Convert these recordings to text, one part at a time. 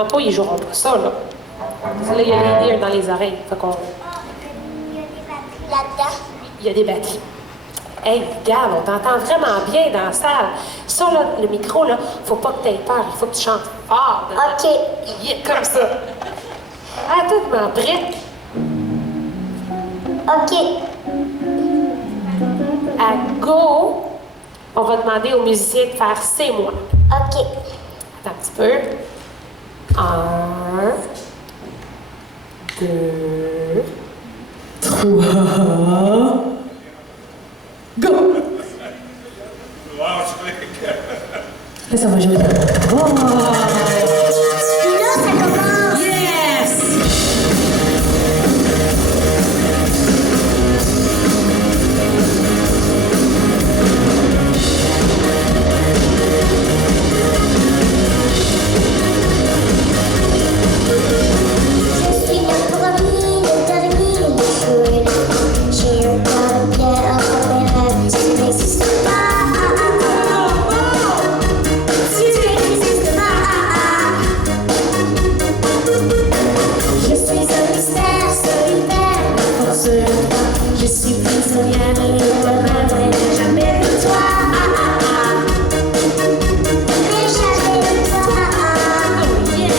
Tantôt, ils joueront pas ça, là. Parce que là, il y a les ears dans les oreilles. Fait qu'on... Là-dedans. Il y a des batteries. Hey, regarde, on t'entend vraiment bien dans la salle. Ça, là, le micro, là, faut pas que tu aies peur. Il faut que tu chantes fort. OK. Yeah, comme ça. Ah, toi, tu m'en prête. OK. À go, on va demander aux musiciens de faire c'est moi. OK. Attends un petit peu. 1, 2, 3. Go! Là, ça va jouer. Oh! Puis là, ça commence. Yes! Je suis le premier, le dernier, le seul. J'ai un cœur bien en mes rêves. Tu n'existes pas. Tu n'existes pas. Je suis un mystère solitaire, la force de toi. Je suis prisonnière et ne reviendrai jamais de toi. Mais jamais de toi. Oh yeah.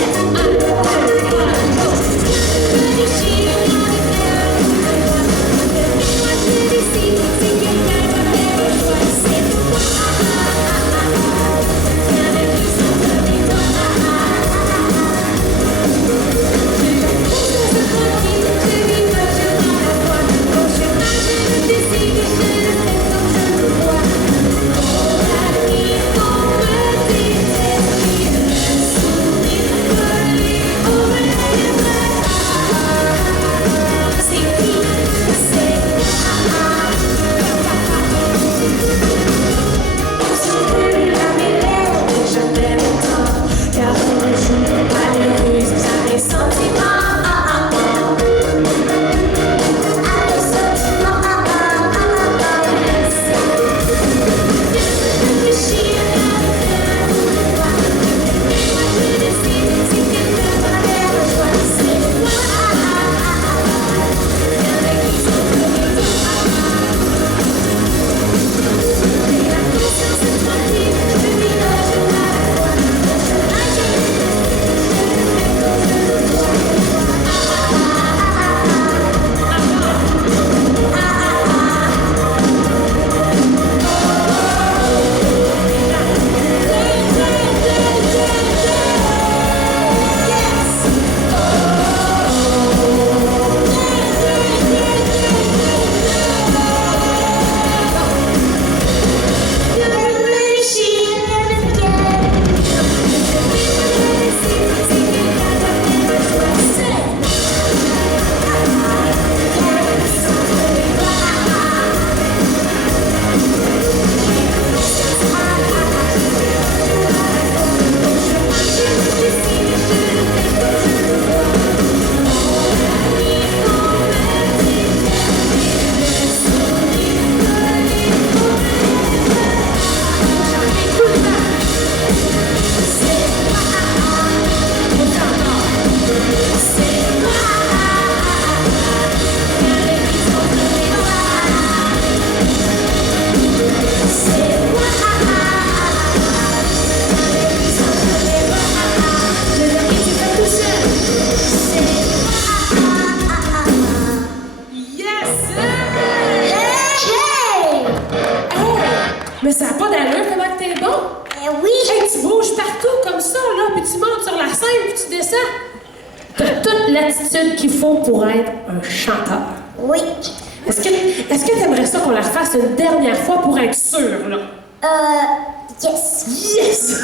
Mais ça n'a pas d'allure comment t'es bon. Oui. Hey, tu bouges partout comme ça, là, puis tu montes sur la scène, puis tu descends. T'as toute l'attitude qu'il faut pour être un chanteur. Oui. Est-ce que t'aimerais ça qu'on la refasse une dernière fois pour être sûr, là? Yes. Yes!